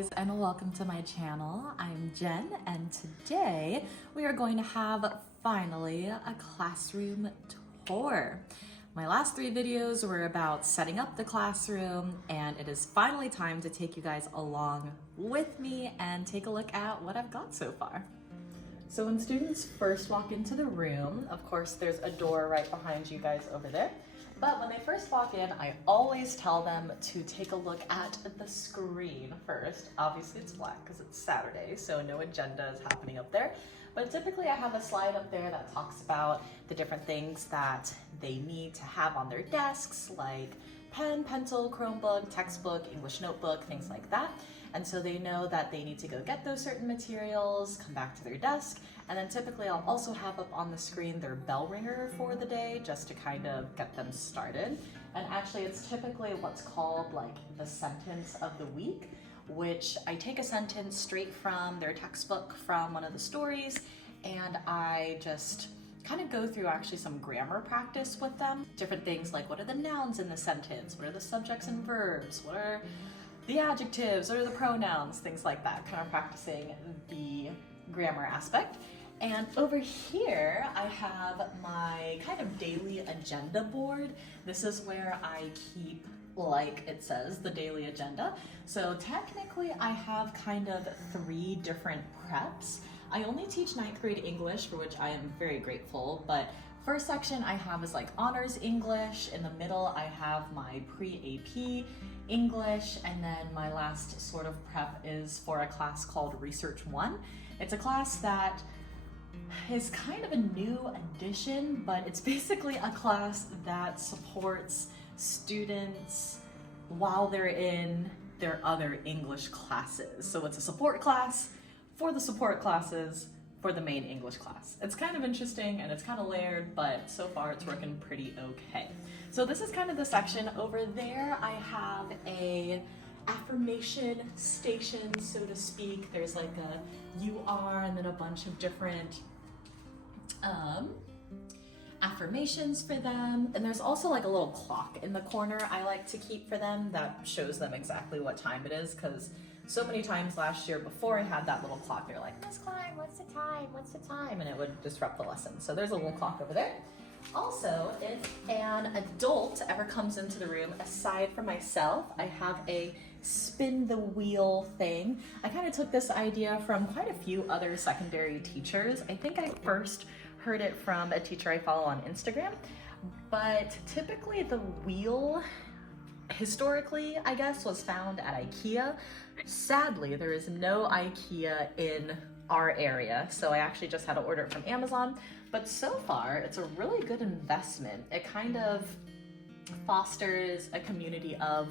guys, and welcome to my channel. I'm Jen, and today we are going to have finally a classroom tour. My last 3 videos were about setting up the classroom, and it is finally time to take you guys along with me and take a look at what I've got so far. So when students first walk into the room, of course there's a door right behind you guys over there. But when they first walk in, I always tell them to take a look at the screen first. Obviously it's black because it's Saturday, so no agenda is happening up there. But typically I have a slide up there that talks about the different things that they need to have on their desks, like pen, pencil, Chromebook, textbook, English notebook, things like that. And so they know that they need to go get those certain materials, come back to their desk, and then typically I'll also have up on the screen their bell ringer for the day just to kind of get them started. And actually it's typically what's called like the sentence of the week, which I take a sentence straight from their textbook from one of the stories, and I just kind of go through actually some grammar practice with them. Different things like what are the nouns in the sentence, what are the subjects and verbs, what are the adjectives, what are the pronouns, things like that, kind of practicing the grammar aspect. And over here, I have my kind of daily agenda board. This is where I keep, like it says, the daily agenda. So technically I have kind of 3 different preps. I only teach 9th grade English, for which I am very grateful, but first section I have is like honors English. In the middle I have my pre-AP English, and then my last sort of prep is for a class called Research 1. It's a class that is kind of a new addition, but it's basically a class that supports students while they're in their other English classes. So it's a support class for the support classes for the main English class. It's kind of interesting and it's kind of layered, but so far it's working pretty okay. So this is kind of the section. Over there I have a affirmation station, so to speak. There's like a you are and then a bunch of different affirmations for them. And there's also like a little clock in the corner I like to keep for them that shows them exactly what time it is, because so many times last year before I had that little clock, they're like, Miss Klein, what's the time? What's the time? And it would disrupt the lesson. So there's a little clock over there. Also, if an adult ever comes into the room, aside from myself, I have a spin the wheel thing. I kind of took this idea from quite a few other secondary teachers. I think I first heard it from a teacher I follow on Instagram, but typically the wheel historically, I guess, was found at IKEA. Sadly, there is no IKEA in our area, so I actually just had to order it from Amazon. But so far, it's a really good investment. It kind of fosters a community of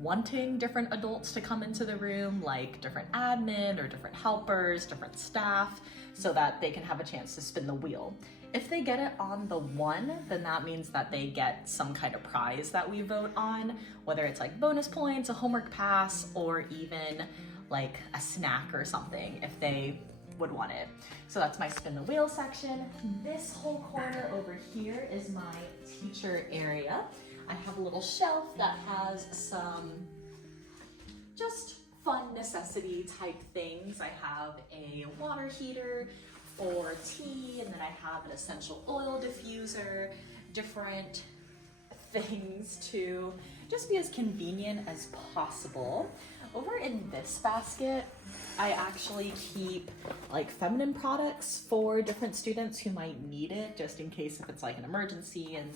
wanting different adults to come into the room, like different admin or different helpers, different staff, so that they can have a chance to spin the wheel. If they get it on the 1, then that means that they get some kind of prize that we vote on, whether it's like bonus points, a homework pass, or even like a snack or something if they would want it. So that's my spin the wheel section. This whole corner over here is my teacher area. I have a little shelf that has some just fun necessity type things. I have a water heater for tea, and then I have an essential oil diffuser, different things to just be as convenient as possible. Over in this basket, I actually keep like feminine products for different students who might need it, just in case if it's like an emergency and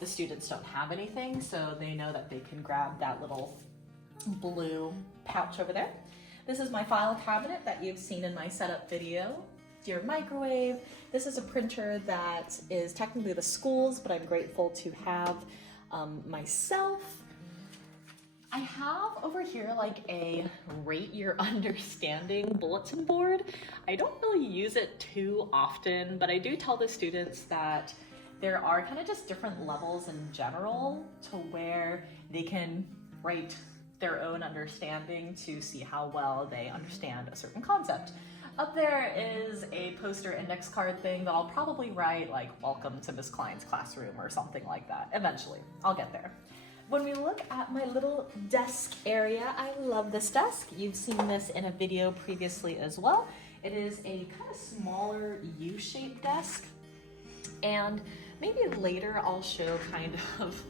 the students don't have anything, so they know that they can grab that little blue pouch over there. This is my file cabinet that you've seen in my setup video. Your microwave. This is a printer that is technically the school's, but I'm grateful to have myself. I have over here like a rate your understanding bulletin board. I don't really use it too often, but I do tell the students that there are kind of just different levels in general to where they can write their own understanding to see how well they understand a certain concept. Up there is a poster index card thing that I'll probably write like welcome to Miss Klein's classroom or something like that. Eventually, I'll get there. When we look at my little desk area, I love this desk. You've seen this in a video previously as well. It is a kind of smaller U-shaped desk, and maybe later I'll show kind of,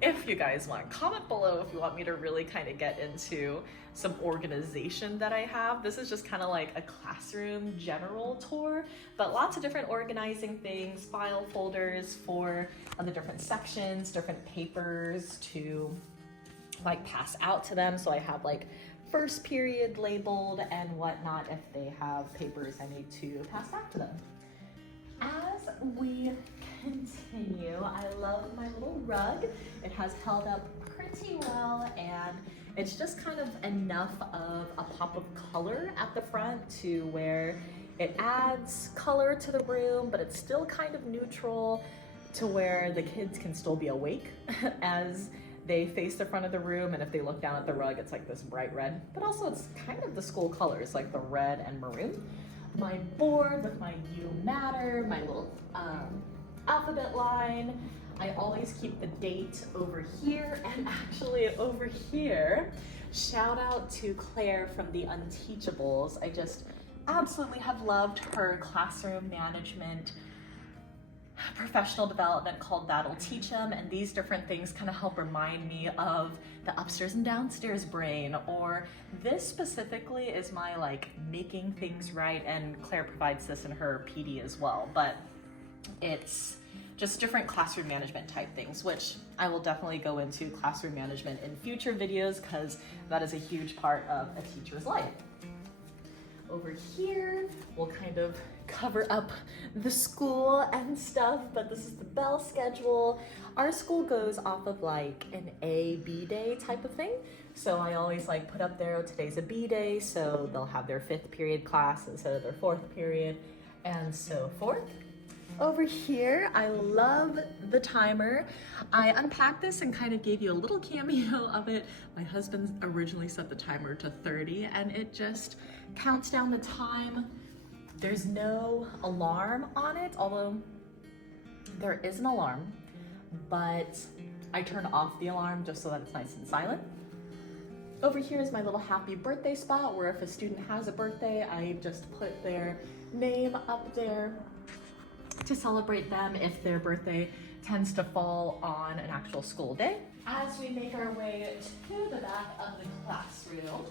if you guys want, comment below if you want me to really kind of get into some organization that I have. This is just kind of like a classroom general tour, but lots of different organizing things, file folders for the different sections, different papers to like pass out to them. So I have like first period labeled and whatnot if they have papers I need to pass back to them. As we continue, I love my little rug. It has held up pretty well, and it's just kind of enough of a pop of color at the front to where it adds color to the room, but it's still kind of neutral to where the kids can still be awake as they face the front of the room, and if they look down at the rug, it's like this bright red, but also it's kind of the school colors, like the red and maroon. My board with my You Matter, my little alphabet line. I always keep the date over here, and actually over here, shout out to Claire from the Unteachables. I just absolutely have loved her classroom management professional development called That'll Teach 'Em, and these different things kind of help remind me of the upstairs and downstairs brain, or this specifically is my like making things right, and Claire provides this in her PD as well, but it's just different classroom management type things, which I will definitely go into classroom management in future videos because that is a huge part of a teacher's life. Over here, we'll kind of cover up the school and stuff, but this is the bell schedule. Our school goes off of like an A-B day type of thing. So I always like put up there, oh, today's a B day, so they'll have their 5th period class instead of their 4th period, and so forth. Over here, I love the timer. I unpacked this and kind of gave you a little cameo of it. My husband originally set the timer to 30, and it just counts down the time. There's no alarm on it, although there is an alarm, but I turn off the alarm just so that it's nice and silent. Over here is my little happy birthday spot where if a student has a birthday, I just put their name up there to celebrate them if their birthday tends to fall on an actual school day. As we make our way to the back of the classroom,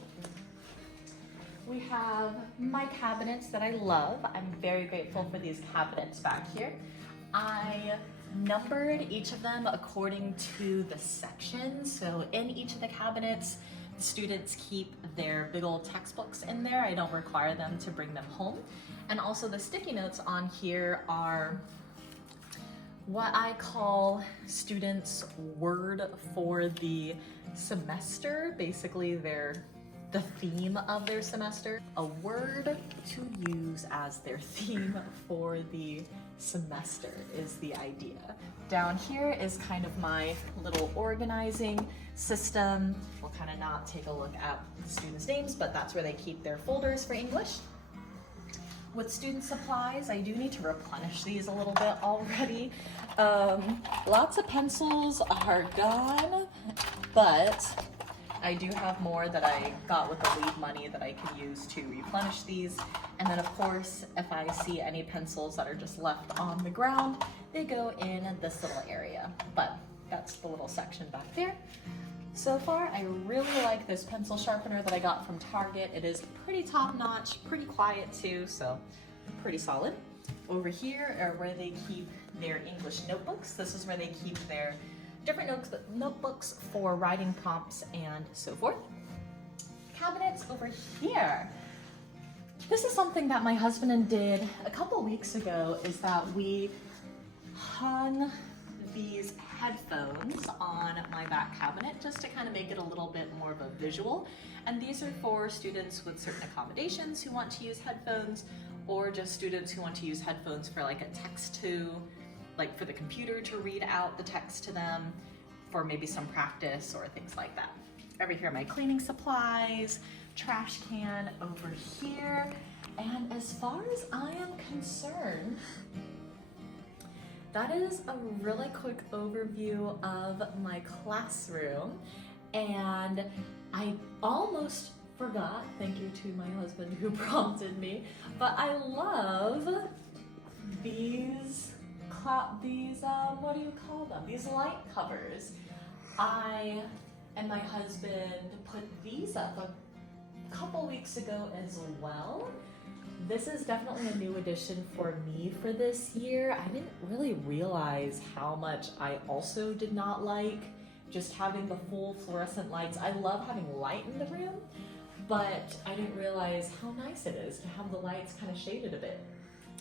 we have my cabinets that I love. I'm very grateful for these cabinets back here. I numbered each of them according to the section. So in each of the cabinets, the students keep their big old textbooks in there. I don't require them to bring them home. And also the sticky notes on here are what I call students' word for the semester. Basically, they're the theme of their semester. A word to use as their theme for the semester is the idea. Down here is kind of my little organizing system. We'll kind of not take a look at the students' names, but that's where they keep their folders for English. With student supplies, I do need to replenish these a little bit already. Lots of pencils are gone, but I do have more that I got with the leave money that I can use to replenish these. And then of course, if I see any pencils that are just left on the ground, they go in this little area. But that's the little section back there. So far, I really like this pencil sharpener that I got from Target. It is pretty top-notch, pretty quiet too, so pretty solid. Over here are where they keep their English notebooks. This is where they keep their different notebooks for writing prompts and so forth. Cabinets over here. This is something that my husband did a couple weeks ago, is that we hung these headphones on my back cabinet just to kind of make it a little bit more of a visual. And these are for students with certain accommodations who want to use headphones, or just students who want to use headphones for like a text to, like for the computer to read out the text to them for maybe some practice or things like that. Over here, my cleaning supplies, trash can over here. And as far as I am concerned, that is a really quick overview of my classroom. And I almost forgot, thank you to my husband who prompted me, but I love these, what do you call them? These light covers. I and my husband put these up a couple weeks ago as well. This is definitely a new addition for me for this year. I didn't really realize how much I also did not like just having the full fluorescent lights. I love having light in the room, but I didn't realize how nice it is to have the lights kind of shaded a bit.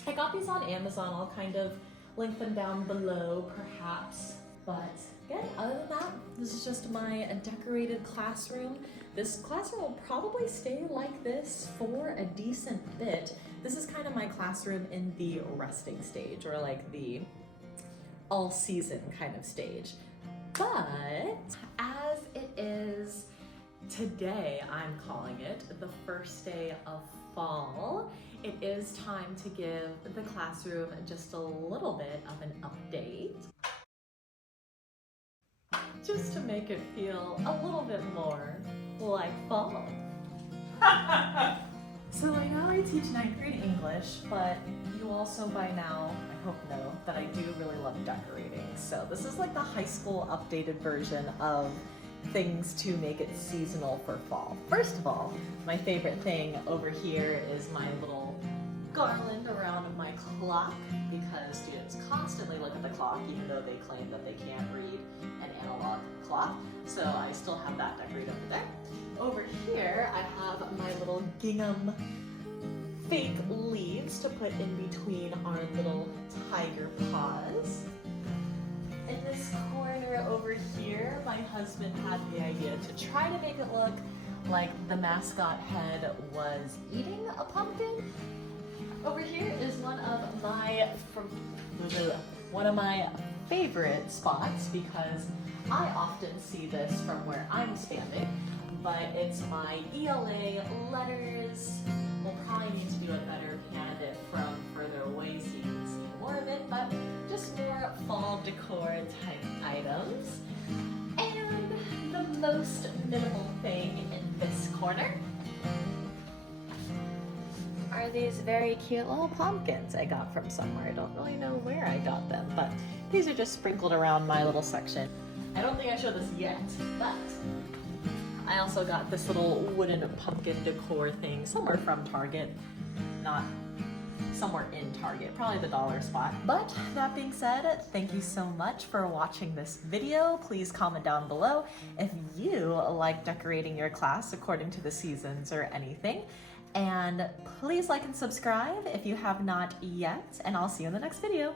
I got these on Amazon. I'll kind of link them down below perhaps, but again, other than that, this is just my decorated classroom. This classroom will probably stay like this for a decent bit. This is kind of my classroom in the resting stage, or like the all season kind of stage. But as it is today, I'm calling it the first day of fall, it is time to give the classroom just a little bit of an update, just to make it feel a little bit more like fall. So I know I teach 9th grade English, but you also by now, I hope, know that I do really love decorating. So this is like the high school updated version of things to make it seasonal for fall. First of all, my favorite thing over here is my little garland around my clock, because students constantly look at the clock even though they claim that they can't read an analog clock. So I still have that decorated over there. Over here I have my little gingham fake leaves to put in between our little tiger paws. In this corner over here, my husband had the idea to try to make it look like the mascot head was eating a pumpkin. Over here is one of my favorite spots, because I often see this from where I'm standing, but it's my ELA letters. We'll probably need to do a better candidate from further away so you can see more of it, but just more fall decor type items. And the most minimal thing in this corner are these very cute little pumpkins I got from somewhere. I don't really know where I got them, but these are just sprinkled around my little section. I don't think I showed this yet, but I also got this little wooden pumpkin decor thing somewhere from Target, not somewhere in Target, probably the dollar spot. But that being said, thank you so much for watching this video. Please comment down below if you like decorating your class according to the seasons or anything. And please like and subscribe if you have not yet, and I'll see you in the next video.